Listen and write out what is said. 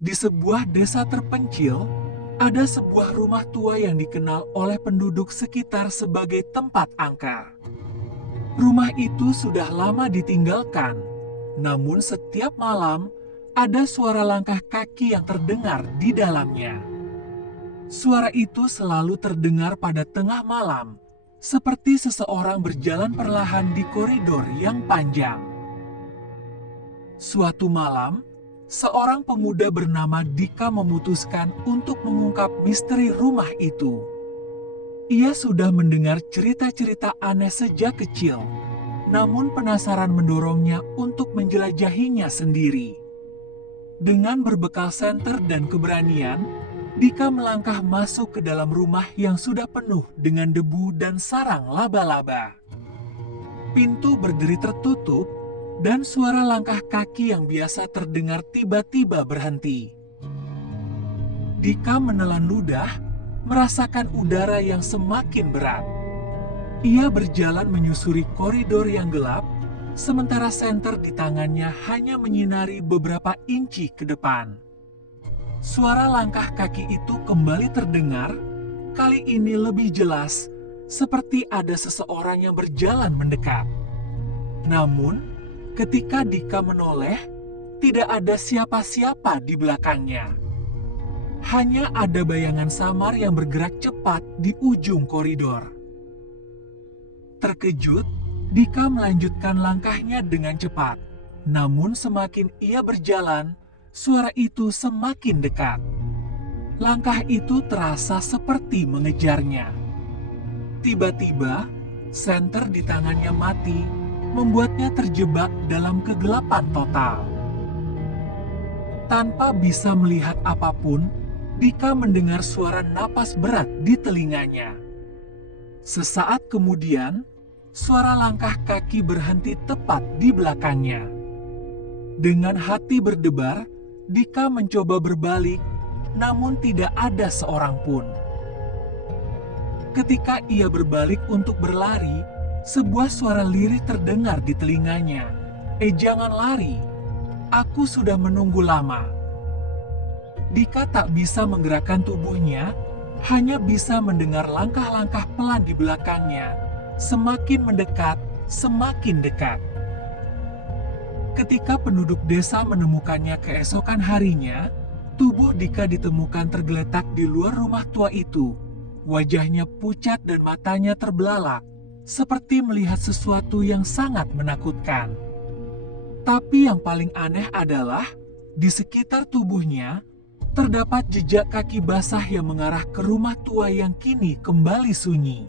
Di sebuah desa terpencil, ada sebuah rumah tua yang dikenal oleh penduduk sekitar sebagai tempat angker. Rumah itu sudah lama ditinggalkan, namun setiap malam ada suara langkah kaki yang terdengar di dalamnya. Suara itu selalu terdengar pada tengah malam, seperti seseorang berjalan perlahan di koridor yang panjang. Suatu malam, seorang pemuda bernama Dika memutuskan untuk mengungkap misteri rumah itu. Ia sudah mendengar cerita-cerita aneh sejak kecil, namun penasaran mendorongnya untuk menjelajahinya sendiri. Dengan berbekal senter dan keberanian, Dika melangkah masuk ke dalam rumah yang sudah penuh dengan debu dan sarang laba-laba. Pintu berdiri tertutup, dan suara langkah kaki yang biasa terdengar tiba-tiba berhenti. Dika menelan ludah, merasakan udara yang semakin berat. Ia berjalan menyusuri koridor yang gelap, sementara senter di tangannya hanya menyinari beberapa inci ke depan. Suara langkah kaki itu kembali terdengar, kali ini lebih jelas, seperti ada seseorang yang berjalan mendekat. Namun, ketika Dika menoleh, tidak ada siapa-siapa di belakangnya. Hanya ada bayangan samar yang bergerak cepat di ujung koridor. Terkejut, Dika melanjutkan langkahnya dengan cepat. Namun semakin ia berjalan, suara itu semakin dekat. Langkah itu terasa seperti mengejarnya. Tiba-tiba, senter di tangannya mati, membuatnya terjebak dalam kegelapan total. Tanpa bisa melihat apapun, Dika mendengar suara napas berat di telinganya. Sesaat kemudian, suara langkah kaki berhenti tepat di belakangnya. Dengan hati berdebar, Dika mencoba berbalik, namun tidak ada seorang pun. Ketika ia berbalik untuk berlari, sebuah suara lirih terdengar di telinganya. Jangan lari, aku sudah menunggu lama." Dika tak bisa menggerakkan tubuhnya, hanya bisa mendengar langkah-langkah pelan di belakangnya, semakin mendekat, semakin dekat. Ketika penduduk desa menemukannya keesokan harinya, tubuh Dika ditemukan tergeletak di luar rumah tua itu. Wajahnya pucat dan matanya terbelalak, seperti melihat sesuatu yang sangat menakutkan. Tapi yang paling aneh adalah, di sekitar tubuhnya, terdapat jejak kaki basah yang mengarah ke rumah tua yang kini kembali sunyi.